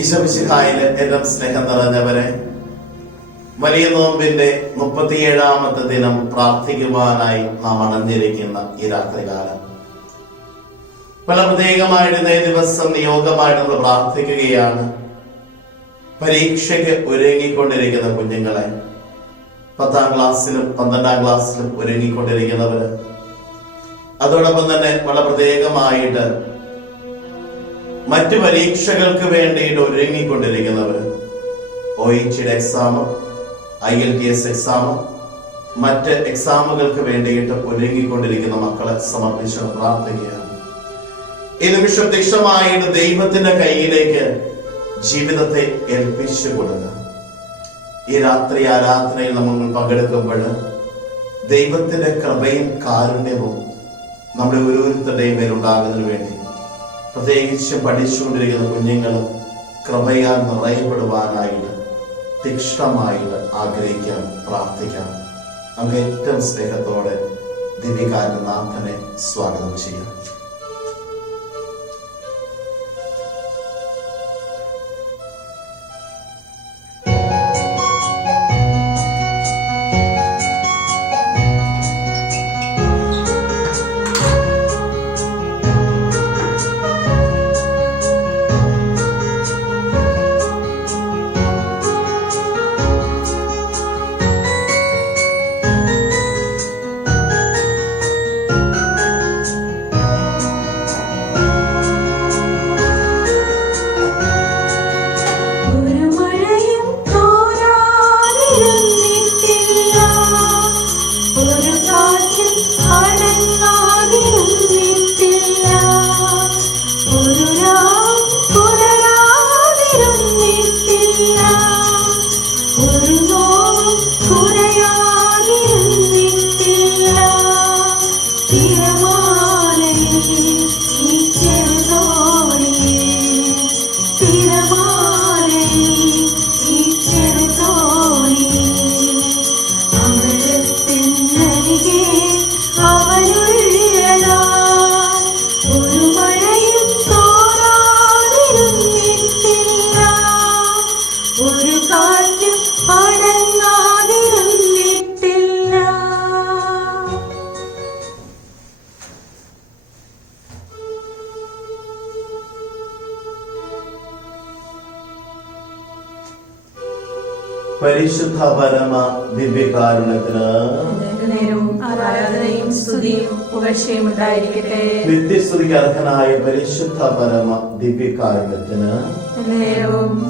ഈശോമിശിഹായിൽ എല്ലാം സ്നേഹം നിറഞ്ഞവരെ വലിയ നോമ്പിന്റെ മുപ്പത്തിയേഴാമത്തെ ദിനം പ്രാർത്ഥിക്കുവാനായി നാം അണഞ്ഞിരിക്കുന്ന ഈ രാത്രികാലം. പല പ്രത്യേകമായിട്ട് ഇന്നേ ദിവസം നിയോഗമായിട്ട് നമ്മൾ പ്രാർത്ഥിക്കുകയാണ്. പരീക്ഷയ്ക്ക് ഒരുങ്ങിക്കൊണ്ടിരിക്കുന്ന കുഞ്ഞുങ്ങളെ പത്താം ക്ലാസ്സിലും പന്ത്രണ്ടാം ക്ലാസ്സിലും ഒരുങ്ങിക്കൊണ്ടിരിക്കുന്നവര് അതോടൊപ്പം തന്നെ വളരെ പ്രത്യേകമായിട്ട് മറ്റു പരീക്ഷകൾക്ക് വേണ്ടിയിട്ട് ഒരുങ്ങിക്കൊണ്ടിരിക്കുന്നവർ ഒ ഇ ടിയുടെ exam I L T S exam മറ്റ് എക്സാമുകൾക്ക് വേണ്ടിയിട്ട് ഒരുങ്ങിക്കൊണ്ടിരിക്കുന്ന മക്കളെ സമർപ്പിച്ച് പ്രാർത്ഥിക്കുകയാണ്. ഈ നിമിഷം തീക്ഷണമായിട്ട് ദൈവത്തിന്റെ കയ്യിലേക്ക് ജീവിതത്തെ ഏൽപ്പിച്ചു കൊടുക്കുക. ഈ രാത്രി ആരാധനയിൽ നമ്മൾ പങ്കെടുക്കുമ്പോൾ ദൈവത്തിന്റെ കൃപയും കാരുണ്യവും നമ്മുടെ ഓരോരുത്തരുടെയും മേലുണ്ടാകുന്നതിന് വേണ്ടി പ്രത്യേകിച്ച് പഠിച്ചുകൊണ്ടിരിക്കുന്ന കുഞ്ഞുങ്ങൾ കൃപയാൽ നിറയപ്പെടുവാനായിട്ട് തീക്ഷ്ണമായിട്ട് ആഗ്രഹിക്കാം പ്രാർത്ഥിക്കാം നമുക്ക് ഏറ്റവും സ്നേഹത്തോടെ ദിവികാരനാഥനെ സ്വാഗതം ചെയ്യാം. പരിശുദ്ധ പരമ ദിവ്യകാരുണ്യത്തിന് നിത്യസ്തുതിക്ക് അർഹനായ പരിശുദ്ധ പരമ ദിവ്യകാരുണ്യത്തിന്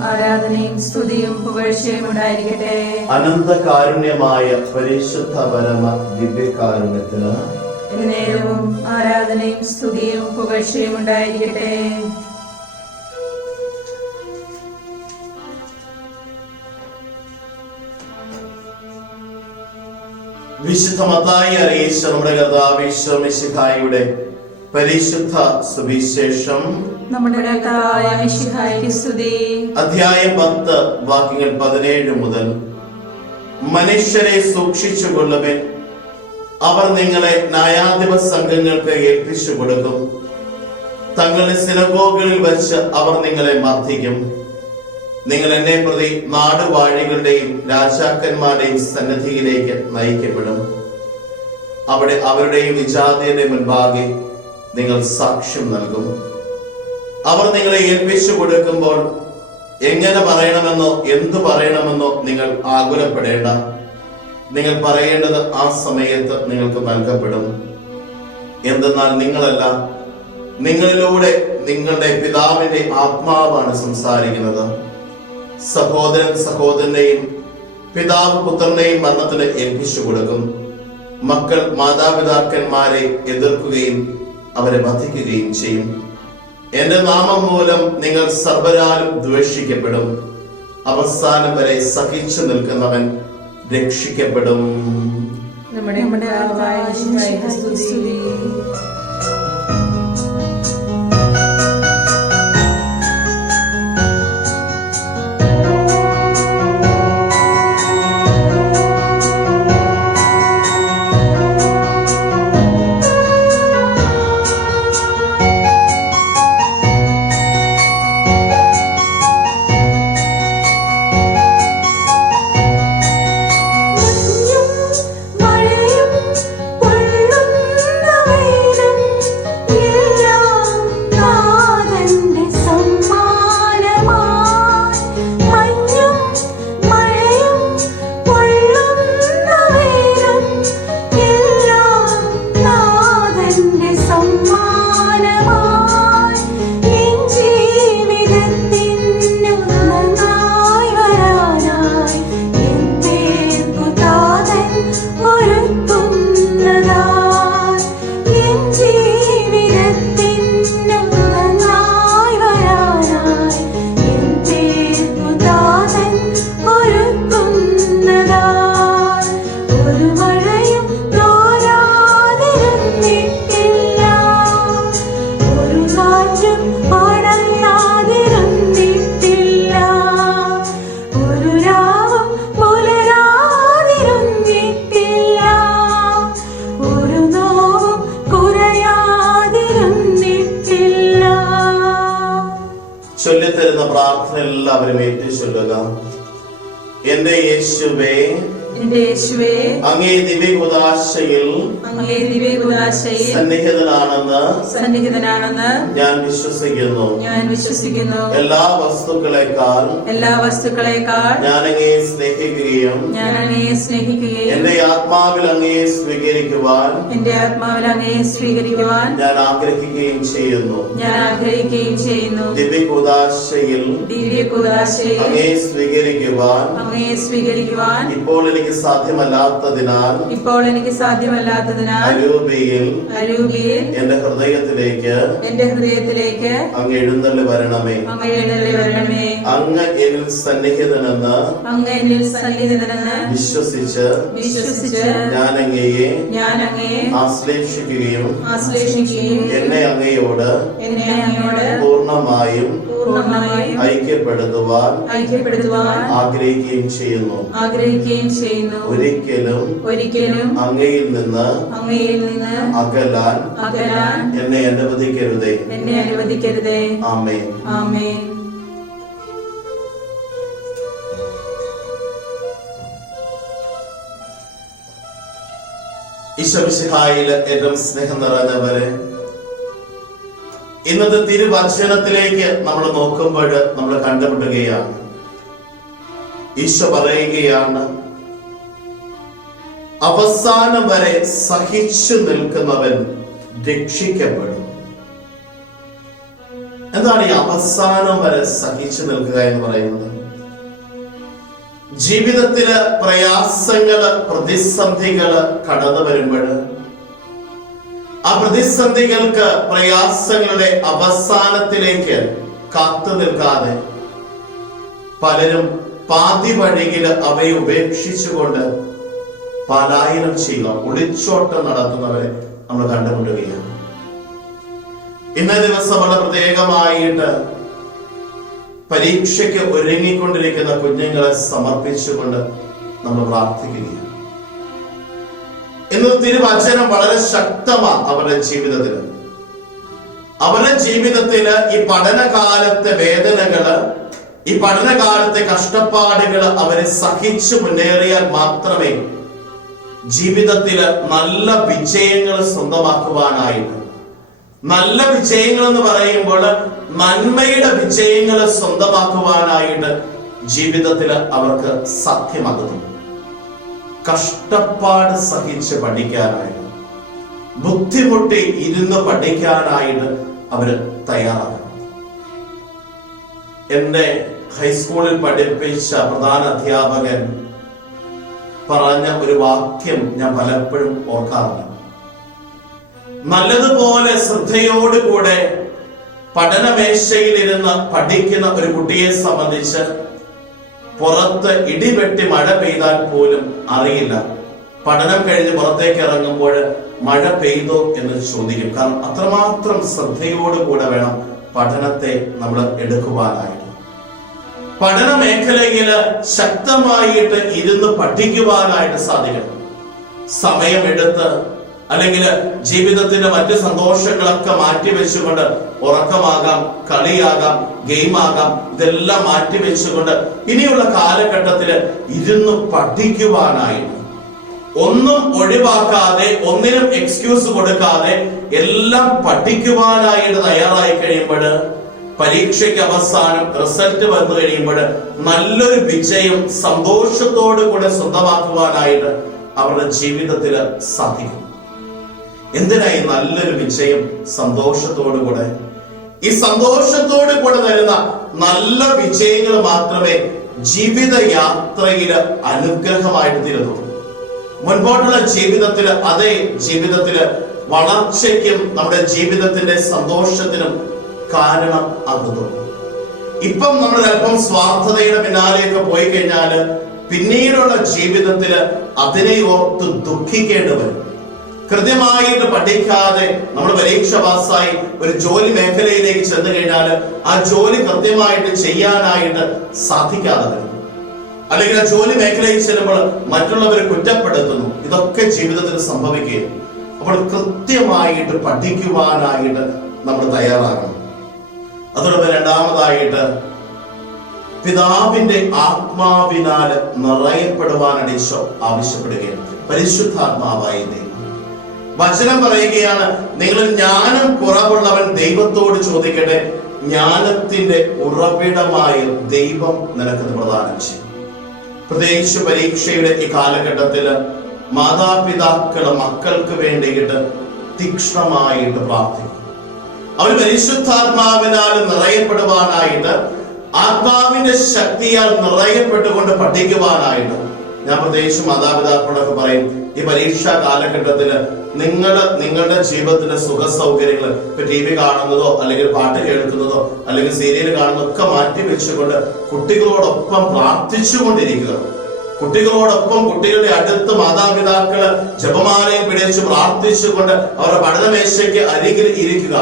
ആരാധനയും സ്തുതിയും പുകഴ്ചയും ഉണ്ടായിരിക്കട്ടെ അനന്ത കാരുണ്യമായ പരിശുദ്ധ പരമ ദിവ്യകാരുണ്യത്തിന് ആരാധനയും സ്തുതിയും പുകഴ്ചയും ഉണ്ടായിരിക്കട്ടെ വിശുദ്ധ മത്തായി അറിയിച്ച നമ്മുടെ കഥാവിശ്വമിശിഹായുടെ പരിശുദ്ധ സുവിശേഷം. നമ്മുടെ അധ്യായം പത്ത് വാക്യങ്ങൾ പതിനേഴ് മുതൽ. മനുഷ്യരെ സൂക്ഷിച്ചു കൊള്ളുവിൻ. അവർ നിങ്ങളെ ന്യായാധിപ സംഘങ്ങൾക്ക് ഏൽപ്പിച്ചു കൊടുക്കും. തങ്ങളുടെ സിനഗോഗുകളിൽ വെച്ച് അവർ നിങ്ങളെ മർദ്ദിക്കും. നിങ്ങൾ എന്നെ പ്രതി നാടുവാഴികളുടെയും രാജാക്കന്മാരുടെയും സന്നദ്ധിയിലേക്ക് നയിക്കപ്പെടും. അവിടെ അവരുടെയും വിജാതിയുടെ മുൻപാകെ നിങ്ങൾ സാക്ഷ്യം നൽകും. അവർ നിങ്ങളെ ഏൽപ്പിച്ചു കൊടുക്കുമ്പോൾ എങ്ങനെ പറയണമെന്നോ എന്തു പറയണമെന്നോ നിങ്ങൾ ആകുലപ്പെടേണ്ട. നിങ്ങൾ പറയേണ്ടത് ആ സമയത്ത് നിങ്ങൾക്ക് നൽകപ്പെടും. എന്തെന്നാൽ നിങ്ങളല്ല നിങ്ങളിലൂടെ നിങ്ങളുടെ പിതാവിന്റെ ആത്മാവാണ് സംസാരിക്കുന്നത്. സഹോദരൻ സഹോദരനെയും പിതാവ് പുത്രനെയും മരണത്തിന് ഏൽപ്പിച്ചു കൊടുക്കും. മക്കൾ മാതാപിതാക്കന്മാരെ എതിർക്കുകയും അവരെ വധിക്കുകയും ചെയ്യും. എന്റെ നാമം മൂലം നിങ്ങൾ സർവരാലും ദ്വേഷിക്കപ്പെടും. അവസാനം വരെ സഹിച്ചു നിൽക്കുന്നവൻ രക്ഷിക്കപ്പെടും. നമ്മുടെ ദിവ്യകുലാശയിൽ സന്നിഹിതനാണെന്ന് സന്നിഹിതനാണെന്ന് ഞാൻ വിശ്വസിക്കുന്നു. ഞാൻ വിശ്വസിക്കുന്നു. എല്ലാ വസ്തുക്കളെക്കാൾ എല്ലാ വസ്തുക്കളെക്കാൾ ഞാൻ അങ്ങേ സ്നേഹിക്കുകയും ഞാൻ അങ്ങയെ സ്നേഹിക്കുകയും എന്റെ ആത്മാവിൽ അങ്ങേ സ്വീകരിക്കുവാൻ എന്റെ ആത്മാവിൽ അങ്ങയെ സ്വീകരിക്കുവാൻ ഞാൻ ആഗ്രഹിക്കുകയും ചെയ്യുന്നു. ഞാൻ ആഗ്രഹിക്കുകയും ചെയ്യുന്നു. ദിവ്യകുദാശയിൽ ദിവ്യകുലാശയിൽ അങ്ങേ സ്വീകരിക്കുവാൻ അങ്ങയെ സ്വീകരിക്കുവാൻ ഇപ്പോൾ എനിക്ക് സാധ്യമല്ലാത്തതിനാൽ ഇപ്പോൾ എനിക്ക് സാധ്യമല്ലാത്തതിനാൽ അരൂപിയിൽ അരൂപിയിൽ എന്റെ ഹൃദയത്തിലേക്ക് എന്റെ ഹൃദയത്തിലേക്ക് അങ്ങ് എഴുന്നള്ളി വരണമേ. അങ്ങ് എഴുന്നള്ളി വരണമേ. അങ്ങ് എന്നിൽ സന്നിഹിതനെന്ന് അങ്ങ് എന്നിൽ സന്നിഹിതനെന്ന് വിശ്വസിച്ച് വിശ്വസിച്ച് ഞാൻ അങ്ങയെ ഞാൻ അങ്ങയെ ആശ്ലേഷിക്കുകയും ആശ്ലേഷിക്കുകയും എന്നെ അങ്ങയോട് എന്നെ അങ്ങയോട് പൂർണമായും പൂർണമായും ഐക്യപ്പെടുത്തുവാൻ ഐക്യപ്പെടുത്തുവാൻ ആഗ്രഹിക്കുകയും ചെയ്യുന്നു. ആഗ്രഹിക്കുകയും ചെയ്യുന്നു. ഒരിക്കലും ഒരിക്കലും അങ്ങയിൽ നിന്ന് അങ്ങയിൽ നിന്ന് അകലാൻ അകലാൻ എന്നെ അനുവദിക്കരുതേ. എന്നെ അനുവദിക്കരുതേ. ആമേ ആമേ ഈശ്വമിശിഹായിൽ ഏറ്റവും സ്നേഹം നിറഞ്ഞവരെ ഇന്നത്തെ തിരുവചനത്തിലേക്ക് നമ്മൾ നോക്കുമ്പോൾ നമ്മൾ കണ്ടുമുട്ടുകയാണ്. ഈശോ പറയുകയാണ് അവസാനം വരെ സഹിച്ചു നിൽക്കുന്നവൻ രക്ഷിക്കപ്പെടും. എന്താണ് ഈ അവസാനം വരെ സഹിച്ചു നിൽക്കുക എന്ന് പറയുന്നത്? ജീവിതത്തിൽ പ്രയാസങ്ങൾ പ്രതിസന്ധികൾ കടന്നു വരുമ്പോൾ ആ പ്രതിസന്ധികൾക്ക് പ്രയാസങ്ങളുടെ അവസാനത്തിലേക്ക് കാത്തു നിൽക്കാതെ പലരും പാതി വഴിയിൽ അവയെ ഉപേക്ഷിച്ചുകൊണ്ട് പലായനം ചെയ്യുക ഒളിച്ചോട്ടം നടത്തുന്നവരെ നമ്മൾ കണ്ടുമുട്ടുകയാണ്. ഇന്നേ ദിവസം വളരെ പ്രത്യേകമായിട്ട് പരീക്ഷയ്ക്ക് ഒരുങ്ങിക്കൊണ്ടിരിക്കുന്ന കുഞ്ഞുങ്ങളെ സമർപ്പിച്ചുകൊണ്ട് നമ്മൾ പ്രാർത്ഥിക്കുകയാണ്. ഇന്ന് തിരുവചനം വളരെ ശക്തമാണ് അവരുടെ ജീവിതത്തിൽ അവരുടെ ജീവിതത്തിൽ ഈ പഠനകാലത്തെ വേദനകൾ ഈ പഠനകാലത്തെ കഷ്ടപ്പാടുകൾ അവരെ സഹിച്ചു മുന്നേറിയാൽ മാത്രമേ ജീവിതത്തിൽ നല്ല വിജയങ്ങൾ സ്വന്തമാക്കുവാനായിട്ട്. നല്ല വിജയങ്ങൾ എന്ന് പറയുമ്പോൾ നന്മയുടെ വിജയങ്ങൾ സ്വന്തമാക്കുവാനായിട്ട് ജീവിതത്തിൽ അവർക്ക് സത്യമാകുന്നു കഷ്ടപ്പാട് സഹിച്ച് പഠിക്കാനായിട്ട് ബുദ്ധിമുട്ടി ഇരുന്ന് പഠിക്കാനായിട്ട് അവർ തയ്യാറാകും എന്റെ ഹൈസ്കൂളിൽ പഠിപ്പിച്ച പ്രധാന അധ്യാപകൻ പറഞ്ഞ ഒരു വാക്യം ഞാൻ പലപ്പോഴും ഓർക്കാറുണ്ട്. നല്ലതുപോലെ ശ്രദ്ധയോടുകൂടെ പഠനമേശയിലിരുന്ന് പഠിക്കുന്ന ഒരു കുട്ടിയെ സംബന്ധിച്ച് പുറത്ത് ഇടിവെട്ടി മഴ പെയ്താൽ പോലും അറിയില്ല. പഠനം കഴിഞ്ഞ് പുറത്തേക്ക് ഇറങ്ങുമ്പോൾ മഴ പെയ്തോ എന്ന് ചോദിക്കും. കാരണം അത്രമാത്രം ശ്രദ്ധയോടുകൂടെ വേണം പഠനത്തെ നമ്മൾ എടുക്കുവാനായിട്ട് പഠന മേഖലയിൽ ശക്തമായിട്ട് ഇരുന്ന് പഠിക്കുവാനായിട്ട് സാധിക്കണം. സമയമെടുത്ത് അല്ലെങ്കിൽ ജീവിതത്തിന്റെ മറ്റ് സന്തോഷങ്ങളൊക്കെ മാറ്റി വെച്ചുകൊണ്ട് ഉറക്കമാകാം കളിയാകാം ഗെയിമാകാം ഇതെല്ലാം മാറ്റി വെച്ചുകൊണ്ട് ഇനിയുള്ള കാലഘട്ടത്തിൽ ഇരുന്ന് പഠിക്കുവാനായി ഒന്നും ഒഴിവാക്കാതെ ഒന്നിനും എക്സ്ക്യൂസ് കൊടുക്കാതെ എല്ലാം പഠിക്കുവാനായിട്ട് തയ്യാറായി കഴിയുമ്പോൾ പരീക്ഷയ്ക്ക് അവസാനം റിസൾട്ട് വന്നു കഴിയുമ്പോൾ നല്ലൊരു വിജയം സന്തോഷത്തോടു കൂടെ സ്വന്തമാക്കുവാനായിട്ട് അവരുടെ ജീവിതത്തിൽ സാധിക്കും. എന്തിനായി നല്ലൊരു വിജയം സന്തോഷത്തോടു കൂടെ? ഈ സന്തോഷത്തോടു കൂടെ തരുന്ന നല്ല വിജയങ്ങൾ മാത്രമേ ജീവിത യാത്രയിൽ അനുഗ്രഹമായിട്ട് തീരുന്നുള്ളൂ മുൻപോട്ടുള്ള ജീവിതത്തിൽ അതേ ജീവിതത്തിൽ വളർച്ചയ്ക്കും നമ്മുടെ ജീവിതത്തിന്റെ സന്തോഷത്തിനും കാരണം ആകുന്നു ഇപ്പം നമ്മൾ അല്പം സ്വാർത്ഥതയുടെ പിന്നാലെയൊക്കെ പോയി കഴിഞ്ഞാൽ പിന്നീടുള്ള ജീവിതത്തിൽ അതിനെ ഓർത്ത് ദുഃഖിക്കേണ്ടി വരും. കൃത്യമായിട്ട് പഠിക്കാതെ നമ്മൾ പരീക്ഷ പാസ്സായി ഒരു ജോലി മേഖലയിലേക്ക് ചെന്ന് കഴിഞ്ഞാൽ ആ ജോലി കൃത്യമായിട്ട് ചെയ്യാനായിട്ട് സാധിക്കാതെ വരും. അല്ലെങ്കിൽ ആ ജോലി മേഖലയിൽ ചെല്ലുമ്പോൾ മറ്റുള്ളവരെ കുറ്റപ്പെടുത്തുന്നു. ഇതൊക്കെ ജീവിതത്തിൽ സംഭവിക്കുകയും അപ്പോൾ കൃത്യമായിട്ട് പഠിക്കുവാനായിട്ട് നമ്മൾ തയ്യാറാകണം. അതോടൊപ്പം രണ്ടാമതായിട്ട് പിതാവിന്റെ ആത്മാവിനാൽ നിറയപ്പെടുവാനാണ് ഈശോ ആവശ്യപ്പെടുകയാണ്. പരിശുദ്ധാത്മാവായി ദൈവം വചനം പറയുകയാണ് നിങ്ങൾ ജ്ഞാനം കുറവുള്ളവൻ ദൈവത്തോട് ചോദിക്കട്ടെ. ജ്ഞാനത്തിന്റെ ഉറവിടമായ ദൈവം നിനക്ക് പ്രദാനം ചെയ്യും. പ്രത്യേകിച്ച് പരീക്ഷയുടെ ഈ കാലഘട്ടത്തിൽ മാതാപിതാക്കൾ മക്കൾക്ക് വേണ്ടിയിട്ട് തീക്ഷണമായിട്ട് പ്രാർത്ഥിക്കും. അവർ പരിശുദ്ധാത്മാവിനാൽ നിറയപ്പെടുവാനായിട്ട് ആത്മാവിന്റെ ശക്തിയാൽ നിറയപ്പെട്ടുകൊണ്ട് പഠിക്കുവാനായിട്ട്. ഞാൻ പ്രത്യേകിച്ച് മാതാപിതാക്കളോടൊക്കെ പറയും ഈ പരീക്ഷാ കാലഘട്ടത്തിൽ നിങ്ങൾ നിങ്ങളുടെ ജീവിതത്തിന്റെ സുഖ സൗകര്യങ്ങൾ ഇപ്പൊ ടി വി കാണുന്നതോ അല്ലെങ്കിൽ പാട്ട് കേൾക്കുന്നതോ അല്ലെങ്കിൽ സീരിയൽ കാണുന്നതോ ഒക്കെ മാറ്റി വെച്ചുകൊണ്ട് കുട്ടികളോടൊപ്പം പ്രാർത്ഥിച്ചുകൊണ്ടിരിക്കുക. കുട്ടികളോടൊപ്പം കുട്ടികളുടെ അടുത്ത് മാതാപിതാക്കൾ ജപമാലയും പിടിച്ച് പ്രാർത്ഥിച്ചുകൊണ്ട് അവരുടെ പഠനമേശയ്ക്ക് അരികിൽ ഇരിക്കുക.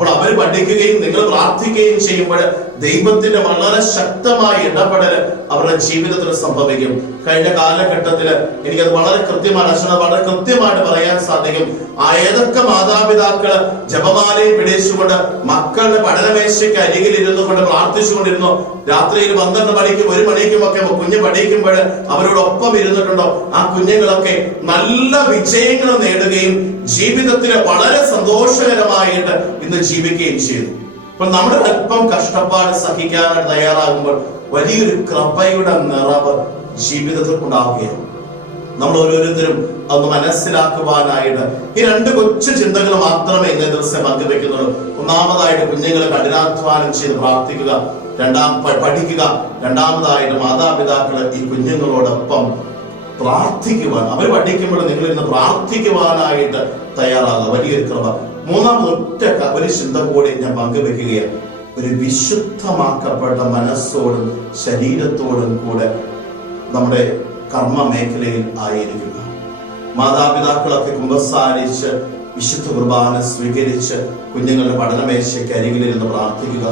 അപ്പോൾ അവർ പഠിക്കുകയും നിങ്ങൾ പ്രാർത്ഥിക്കുകയും ചെയ്യുമ്പോൾ ദൈവത്തിന്റെ വളരെ ശക്തമായ ഇടപെടൽ അവരുടെ ജീവിതത്തിൽ സംഭവിക്കും. കഴിഞ്ഞ കാലഘട്ടത്തിൽ എനിക്കത് വളരെ കൃത്യമാണ് അച്ഛന വളരെ കൃത്യമായിട്ട് പറയാൻ സാധിക്കും. ആ ഏതൊക്കെ മാതാപിതാക്കൾ ജപമാലയെ പിടിച്ചുകൊണ്ട് മക്കളുടെ പഠനമേശയ്ക്ക് അരികിൽ ഇരുന്നു കൊണ്ട് പ്രാർത്ഥിച്ചുകൊണ്ടിരുന്നു രാത്രിയിൽ പന്ത്രണ്ട് മണിക്കും ഒരു മണിക്കും ഒക്കെ കുഞ്ഞ് പഠിക്കുമ്പോൾ അവരോടൊപ്പം ഇരുന്നിട്ടുണ്ടോ? ആ കുഞ്ഞുങ്ങളൊക്കെ നല്ല വിജയങ്ങൾ നേടുകയും ജീവിതത്തിൽ വളരെ സന്തോഷകരമായിട്ട് ഇന്ന് ജീവിക്കുകയും ചെയ്തു. അപ്പൊ നമ്മൾ അല്പം കഷ്ടപ്പാട് സഹിക്കാനായിട്ട് തയ്യാറാകുമ്പോൾ വലിയൊരു കൃപയുടെ നിറവ് ജീവിതത്തിൽ ഉണ്ടാവുകയാണ്. നമ്മൾ ഓരോരുത്തരും അത് മനസ്സിലാക്കുവാനായിട്ട് ഈ രണ്ട് കൊച്ചു ചിന്തകൾ മാത്രമേ ഇന്നേ ദിവസം പങ്കുവെക്കുന്നുള്ളൂ. ഒന്നാമതായിട്ട് കുഞ്ഞുങ്ങളെ കഠിനാധ്വാനം ചെയ്ത് പ്രാർത്ഥിക്കുക രണ്ടാം പഠിക്കുക രണ്ടാമതായിട്ട് മാതാപിതാക്കൾ ഈ കുഞ്ഞുങ്ങളോടൊപ്പം പ്രാർത്ഥിക്കുവാൻ അവർ പഠിക്കുമ്പോൾ നിങ്ങൾ ഇന്ന് പ്രാർത്ഥിക്കുവാനായിട്ട് തയ്യാറാകുക. വലിയൊരു കൃപ. മൂന്നാമത് ഒറ്റ ഒരു ചിന്ത കൂടി ഞാൻ പങ്കുവെക്കുകയാണ് ഒരു വിശുദ്ധമാക്കപ്പെട്ട മനസ്സോടും ശരീരത്തോടും കൂടെ നമ്മുടെ കർമ്മ മേഖലയിൽ ആയിരിക്കുക. മാതാപിതാക്കളൊക്കെ കുമ്പസാരിച്ച് വിശുദ്ധ കുർബാന സ്വീകരിച്ച് കുഞ്ഞുങ്ങളുടെ പഠനമേശയ്ക്ക് അരികിലിരുന്ന് പ്രാർത്ഥിക്കുക.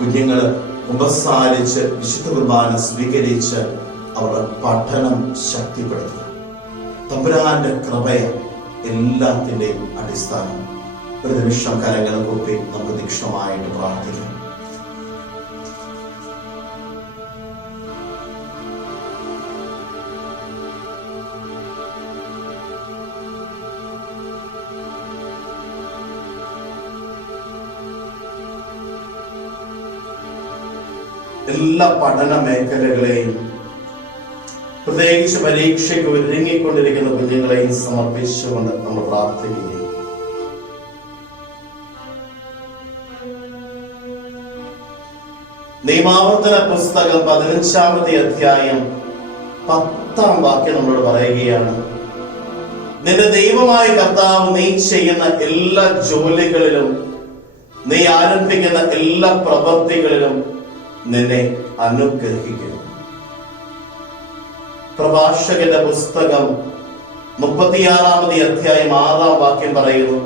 കുഞ്ഞുങ്ങൾ കുമ്പസാരിച്ച് വിശുദ്ധ കുർബാന സ്വീകരിച്ച് അവരുടെ പഠനം ശക്തിപ്പെടുത്തുക. തമ്പുരാന്റെ കൃപയ എല്ലാത്തിന്റെയും അടിസ്ഥാനം. ഒരു നിമിഷം കരങ്ങൾ കൊപ്പി നമുക്ക് തീക്ഷ്ണമായിട്ട് പ്രാർത്ഥിക്കാം. എല്ലാ പഠന മേഖലകളെയും പ്രത്യേകിച്ച് പരീക്ഷയ്ക്ക് ഒരുങ്ങിക്കൊണ്ടിരിക്കുന്ന കുഞ്ഞുങ്ങളെയും സമർപ്പിച്ചുകൊണ്ട് നമ്മൾ പ്രാർത്ഥിക്കുകയും നിയമാവർത്തന പുസ്തകം പതിനഞ്ചാമത്തെ അധ്യായം പത്താം വാക്യം നമ്മളോട് പറയുകയാണ്. നിന്റെ ദൈവമായ കർത്താവ് നീ ചെയ്യുന്ന എല്ലാ ജോലികളിലും നീ ആരംഭിക്കുന്ന എല്ലാ പ്രവൃത്തികളിലും നിന്നെ അനുഗ്രഹിക്കുന്നു. പ്രഭാഷകന്റെ പുസ്തകം മുപ്പത്തിയാറാമത് അധ്യായം ആറാം വാക്യം പറയുന്നു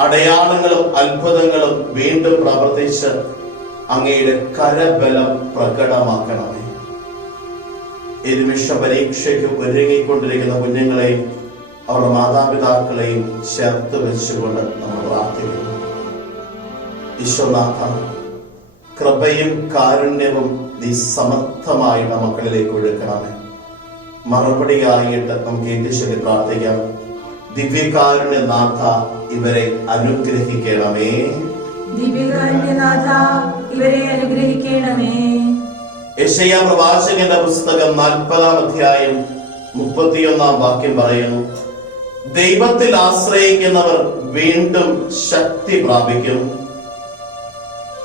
അടയാളങ്ങളും അത്ഭുതങ്ങളും വീണ്ടും പ്രവർത്തിച്ച് അങ്ങയുടെ കരബലം പ്രകടമാക്കണമേ ഈ നിമിഷ പരീക്ഷയ്ക്ക് ഒരുങ്ങിക്കൊണ്ടിരിക്കുന്ന കുഞ്ഞുങ്ങളെയും അവരുടെ മാതാപിതാക്കളെയും ചേർത്ത് വെച്ചുകൊണ്ട് നമ്മൾ പ്രാർത്ഥിക്കുന്നു. ഈശ്വനാഥ കൃപയും കാരുണ്യവും നീ സമർത്ഥമായിട്ട് മക്കളിലേക്ക് ഒഴുക്കണമേ. മറുപടിയായിട്ട് നമുക്ക് ഏറ്റവും പ്രാർത്ഥിക്കാം. ദിവ്യകാരുണ്യ നാഥ ഇവരെ അനുഗ്രഹിക്കണമേ. ദിവ്യകാരുണ്യനാഥ ഇവരെ അനുഗ്രഹിക്കണമേ. യശയ പ്രവാചകന്റെ പുസ്തകം നാൽപ്പതാം അധ്യായം മുപ്പത്തിയൊന്നാം വാക്യം പറയുന്നു. ദൈവത്തിൽ ആശ്രയിക്കുന്നവർ വീണ്ടും ശക്തി പ്രാപിക്കും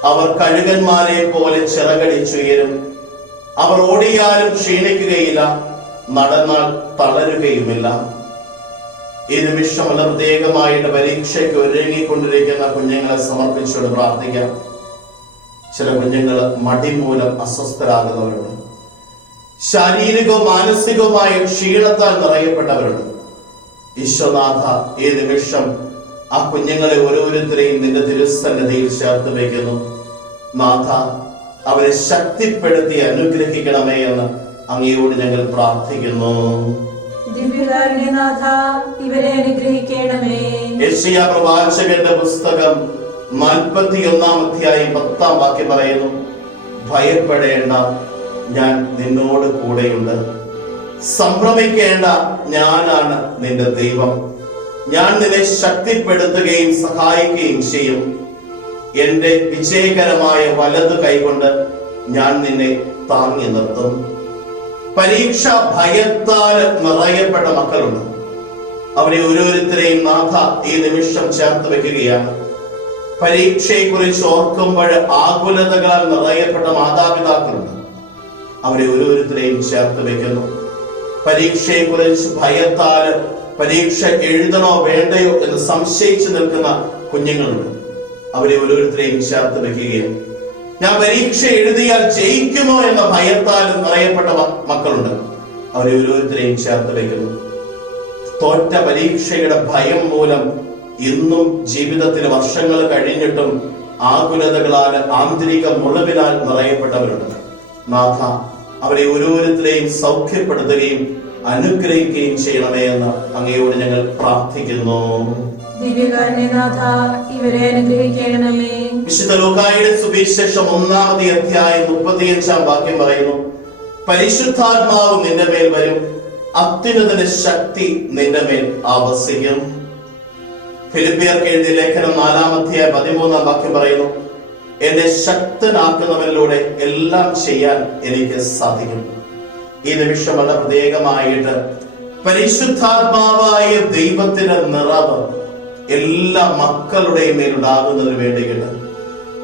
അവർ കഴുകന്മാരെ പോലെ ചിറകടിച്ചുയരും. അവർ ഓടിയാലും ക്ഷീണിക്കുകയില്ല നടന്നാൽ തളരുകയുമില്ല. ഈ നിമിഷമുള്ള പ്രത്യേകമായിട്ട് പരീക്ഷയ്ക്ക് ഒരുങ്ങിക്കൊണ്ടിരിക്കുന്ന കുഞ്ഞുങ്ങളെ സമർപ്പിച്ചുകൊണ്ട് പ്രാർത്ഥിക്കാം. ചില കുഞ്ഞുങ്ങൾ മടി മൂലം അസ്വസ്ഥരാകുന്നവരുണ്ട്. ശാരീരികവും മാനസികവുമായ ക്ഷീണത്താൽ നിറയപ്പെട്ടവരുണ്ട്. ഈശ്വനാഥ ഈ നിമിഷം ആ കുഞ്ഞുങ്ങളെ ഓരോരുത്തരെയും നിന്റെ തിരുസന്നതിയിൽ ചേർത്ത് വയ്ക്കുന്നു. നാഥ അവരെ ശക്തിപ്പെടുത്തി അനുഗ്രഹിക്കണമേ എന്ന് അങ്ങയോട് ഞങ്ങൾ പ്രാർത്ഥിക്കുന്നു. ദിവ്യകാരുണ്യനാഥ ഇവരെ അനുഗ്രഹിക്കണമേ. യശിയ പ്രവാചകന്റെ പുസ്തകം നാൽപ്പത്തി ഒന്നാം അധ്യായം പത്താം വാക്യം പറയുന്നു ഭയപ്പെടേണ്ട ഞാൻ നിന്നോട് കൂടെയുണ്ട്. സംഭ്രമിക്കേണ്ട ഞാനാണ് നിന്റെ ദൈവം. ഞാൻ നിന്നെ ശക്തിപ്പെടുത്തുകയും സഹായിക്കുകയും ചെയ്യും. എന്റെ വിജയകരമായ വലത് കൈകൊണ്ട് ഞാൻ നിന്നെ താങ്ങി നിർത്തും. പരീക്ഷ ഭയത്താൽ നിറയപ്പെട്ട മക്കളുണ്ട്. അവരെ ഓരോരുത്തരെയും നാഥ ഈ നിമിഷം ചേർത്ത് വെക്കുകയാണ് പരീക്ഷയെ കുറിച്ച് ഓർക്കുമ്പോൾ ആകുലതകളാൽ നിറയപ്പെട്ട മാതാപിതാക്കളുണ്ട്. അവരെ ഓരോരുത്തരെയും ചേർത്ത് വെക്കുന്നു. പരീക്ഷയെ കുറിച്ച് ഭയത്താൽ പരീക്ഷ എഴുതണോ വേണ്ടയോ എന്ന് സംശയിച്ചു നിൽക്കുന്ന കുഞ്ഞുങ്ങളുണ്ട്. അവരെ ഓരോരുത്തരെയും ചേർത്ത് വെക്കുകയും ഞാൻ പരീക്ഷ എഴുതിയാൽ ജയിക്കുമോ എന്ന ഭയത്താൽ നിറയപ്പെട്ട മക്കളുണ്ട്. അവരെ ഓരോരുത്തരെയും ചേർത്ത് വെക്കുന്നു. തോറ്റ പരീക്ഷയുടെ ഭയം മൂലം ഇന്നും ജീവിതത്തിൽ വർഷങ്ങൾ കഴിഞ്ഞിട്ടും ആകുലതകളാൽ ആന്തരിക മുളവിലാൽ നിറയപ്പെട്ടവരുണ്ട്. നാഥ അവരെ ഓരോരുത്തരെയും സൗഖ്യപ്പെടുത്തുകയും അനുഗ്രഹിക്കുകയും ചെയ്യണമേ എന്ന് അങ്ങയോട് ഞങ്ങൾ പ്രാർത്ഥിക്കുന്നു. ഇവരെ അനുഗ്രഹിക്കണമേ. വിശുദ്ധ ലോകായുടെ സുവിശേഷം ഒന്നാമത്തെ അധ്യായം മുപ്പത്തിയഞ്ചാം വാക്യം പറയുന്നു പരിശുദ്ധാത്മാവ് നിന്റെ മേൽ വരും അത്യുന്നതന്റെ ശക്തി നിന്റെ മേൽ ആവസിക്കും. ഫിലിപ്പിയർക്ക് എഴുതിയ ലേഖനം നാലാമധ്യായ പതിമൂന്നാം വാക്യം പറയുന്നു എന്നെ ശക്തനാക്കുന്നവരിലൂടെ എല്ലാം ചെയ്യാൻ എനിക്ക് സാധിക്കും. ഈ നിമിഷം വളരെ പ്രത്യേകമായിട്ട് പരിശുദ്ധാത്മാവായ ദൈവത്തിന്റെ നിറവ് എല്ലാ മക്കളുടെയും മേലുണ്ടാകുന്നതിന് വേണ്ടിയിട്ട്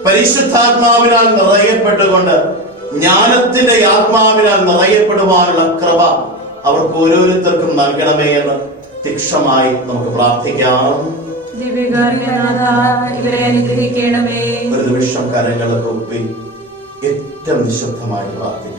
പരിശുദ്ധാത്മാവിനാൽ നിറയപ്പെട്ടുകൊണ്ട് ജ്ഞാനത്തിന്റെ ആത്മാവിനാൽ നിറയപ്പെടുവാനുള്ള കൃപ അവർക്ക് ഓരോരുത്തർക്കും നൽകണമേ എന്ന് തീക്ഷമായി നമുക്ക് പ്രാർത്ഥിക്കാം. ദിവ്യകാരുണ്യനാഥ ഇവരെ അനുഗ്രഹിക്കണമേ. ഒരു നിമിഷം കരങ്ങളൊക്കെ ഒപ്പി ഏറ്റവും നിശബ്ദമായി പ്രാർത്ഥിക്കാം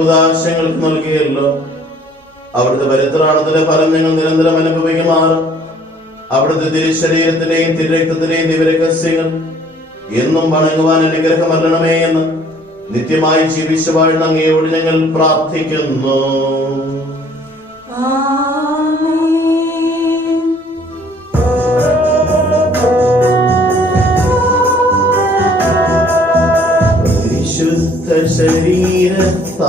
ഉപദേശ നൽകുകയല്ലോ അവിടുത്തെ പരിത്രാണത്തിന്റെ ഫലം ഞങ്ങൾ നിരന്തരം അനുഭവിക്കുമാറ്. അവിടുത്തെ തിരുശരീരത്തിന്റെയും തിരുരക്തത്തിന്റെയും ദിവരഹസ്യങ്ങൾ എന്നും വണങ്ങുവാൻ അനുഗ്രഹമല്ലണമേ എന്ന് നിത്യമായി ജീവിച്ചു വാഴുന്ന അങ്ങയോട് ഞങ്ങൾ പ്രാർത്ഥിക്കുന്നു. ശരീരത്താ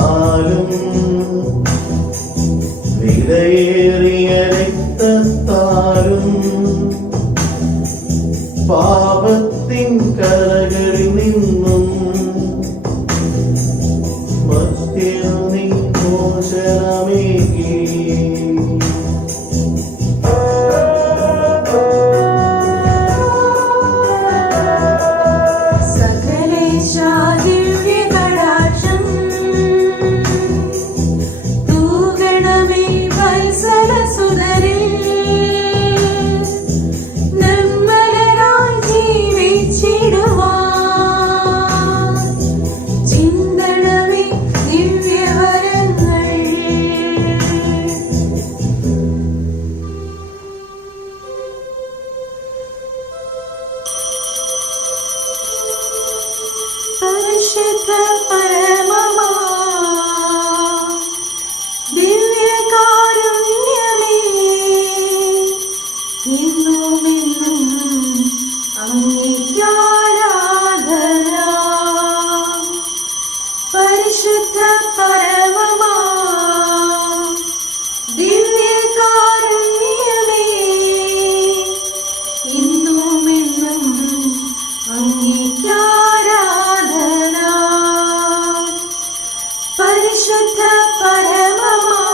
परिशुद्ध परममा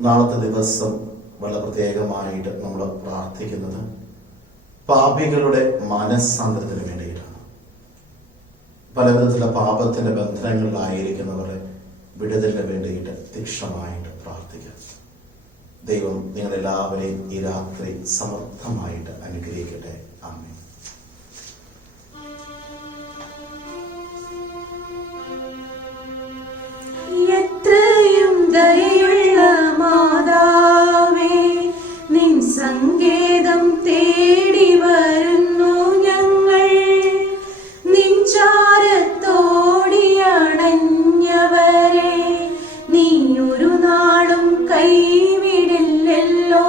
നാളത്തെ ദിവസം വളരെ പ്രത്യേകമായിട്ട് നമ്മൾ പ്രാർത്ഥിക്കുന്നത് പാപികളുടെ മനസ്സാന്തരത്തിന് വേണ്ടിയിട്ടാണ്. പലവിധത്തിലുള്ള പാപത്തിന്റെ ബന്ധനങ്ങളിലായിരിക്കുന്നവരെ വിടുതലിന് വേണ്ടിയിട്ട് തീക്ഷണമായിട്ട് പ്രാർത്ഥിക്കുക. ദൈവം നിങ്ങളെല്ലാവരെയും ഈ രാത്രി സമർത്ഥമായിട്ട് അനുഗ്രഹിക്കട്ടെ. അമ്മ സങ്കേതം തേടി വരുന്നു ഞങ്ങൾ. നിഞ്ചാരത്തോടിയണഞ്ഞവരെ നീയൊരു നാളും കൈവിടില്ലല്ലോ